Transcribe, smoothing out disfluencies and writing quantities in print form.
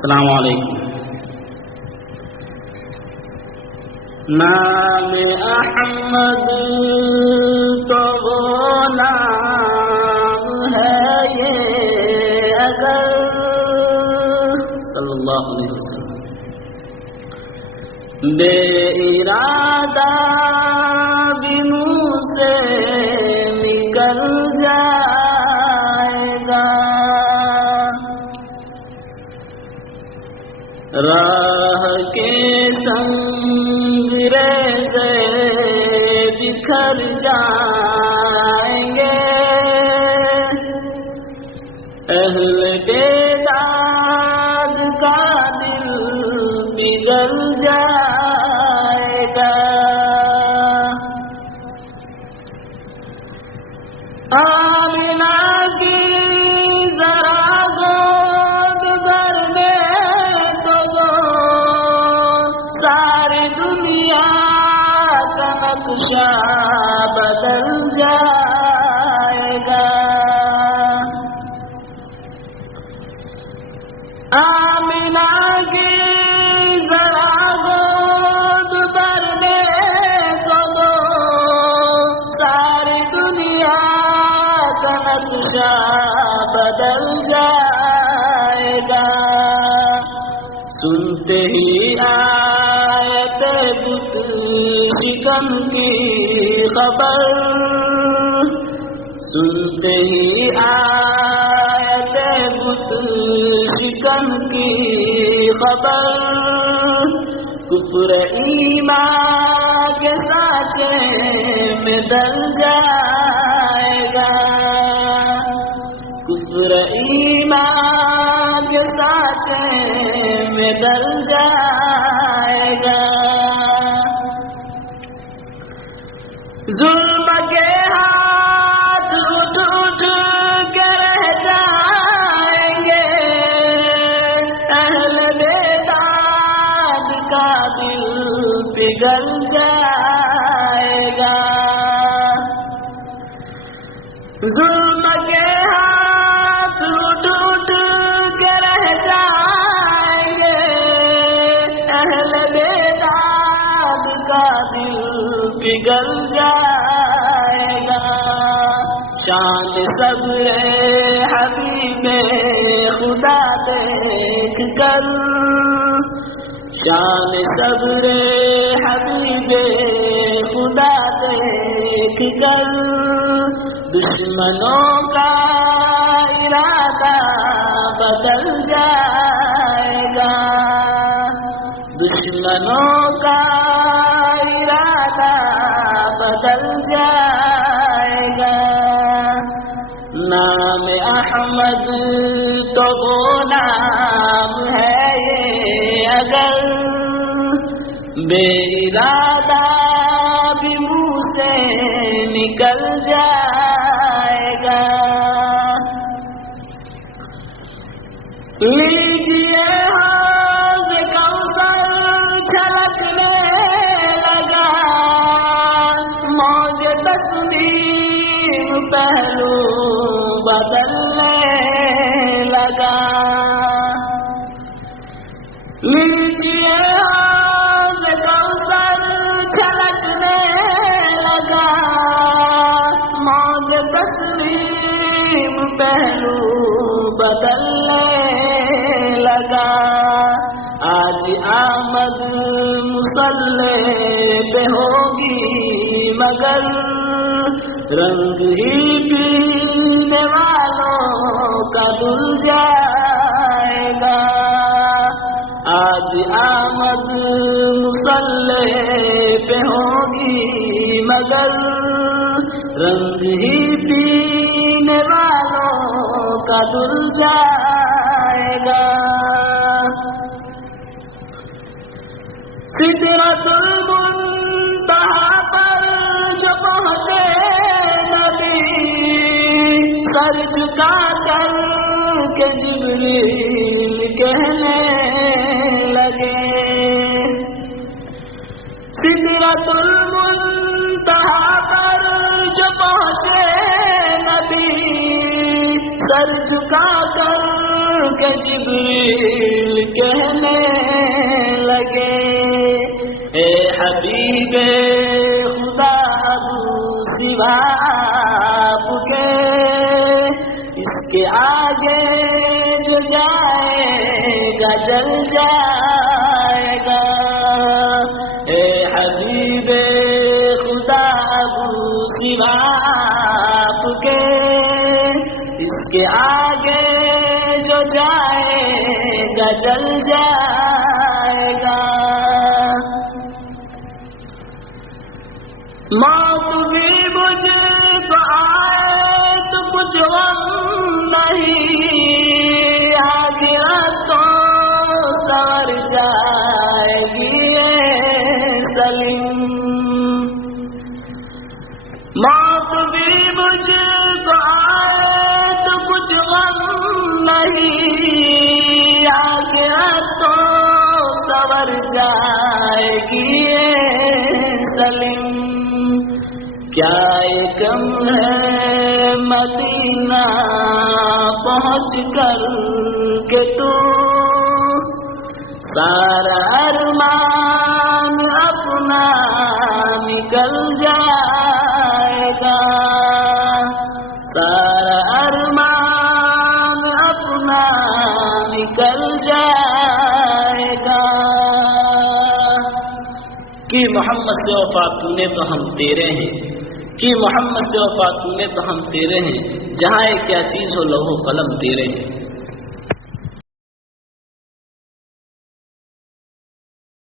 السلام علیکم. نام احمد تو وہ نام ہے یہ اگر صلی اللہ علیہ وسلم بے ارادہ بھی منہ سے نکل جائے گا. راہ کے سنگ ریزے بکھر جائیں گے. اہل بیداد کا دل پگھل جائے گا. آمنہ کی ذرا گود بھر میں تو وہ ساری دنیا کا نقشہ بدل جائے گا. آمنہ کی ذرا گود بھر میں تو وہ ساری دنیا کا نقشہ بدل جائے گا. سنتے ہی آیت بت شکن کی خبر، سنتے ہی آیت بت شکن کی خبر، کفر ایمان کے سانچے میں ڈل جائے گا. کفر ایمان کے سانچے میں ڈل جائے گا. ظلم کے ہاتھ اٹھ اٹھ کے رہ جائیں گے. اہل بیداد کا دل پگھل جائے گا. ظلم کے ہاتھ اٹھ اٹھ کے رہ جائیں گے. اہل بیداد کا دل پگھل جائے گا. شان صبر حبیب خدا دیکھ کر، شان صبر حبیب خدا دیکھ کر، دشمنوں کا ارادہ بدل جائے گا. دشمنوں کا ارادہ بدل جائے گا. نام احمد تو وہ نام ہے یہ اگر بے ارادہ بھی منہ سے نکل جائے گا. لیجیے حوض کوثر چھلکنے لگا، موج تسلیم پہلو بدلنے لگا. لیجیے حوض کوثر چھلکنے لگا، موج تسلیم پہلو بدلنے لگا. آج آمد مصلح پہ ہوگی مگر رنگ ہی پینے والوں کا دھل جائے گا. آج آمد مصلح پہ ہوگی مگر رنگ ہی پینے والوں کا دھل جائے گا. سدرۃ المنتہا پر جو پہنچے نبی، سر جھکا کر کے جبریل کہنے لگے. سدرۃ المنتہا پر جو پہنچے نبی، سر جھکا کر کے جبریل کہنے لگے اے حبیب خدا ابو سوا آپ کے اس کے آگے جو جائے گا جل جائے گا اے حبیب خدا ابو سوا آپ کے اس کے آگے جو جائے گا جل جائے گا موت بھی مجھ کو آئے تو کچھ غم نہیں آخرت تو سور جائے گی سلیم موت بھی مجھ کو آئے تو کچھ غم نہیں آخرت تو سور جائے گی سلیم کیا کم ہے مدینہ پہنچ کر کے تو سارا ارمان اپنا نکل جائے گا سارا ارمان اپنا نکل جائے گا کہ محمد سے وفا تو نے تو ہم تیرے ہیں کہ محمد سے وفا تو نے تو ہم تیرے ہیں جہاں کیا چیز ہو لوح و قلم تیرے ہیں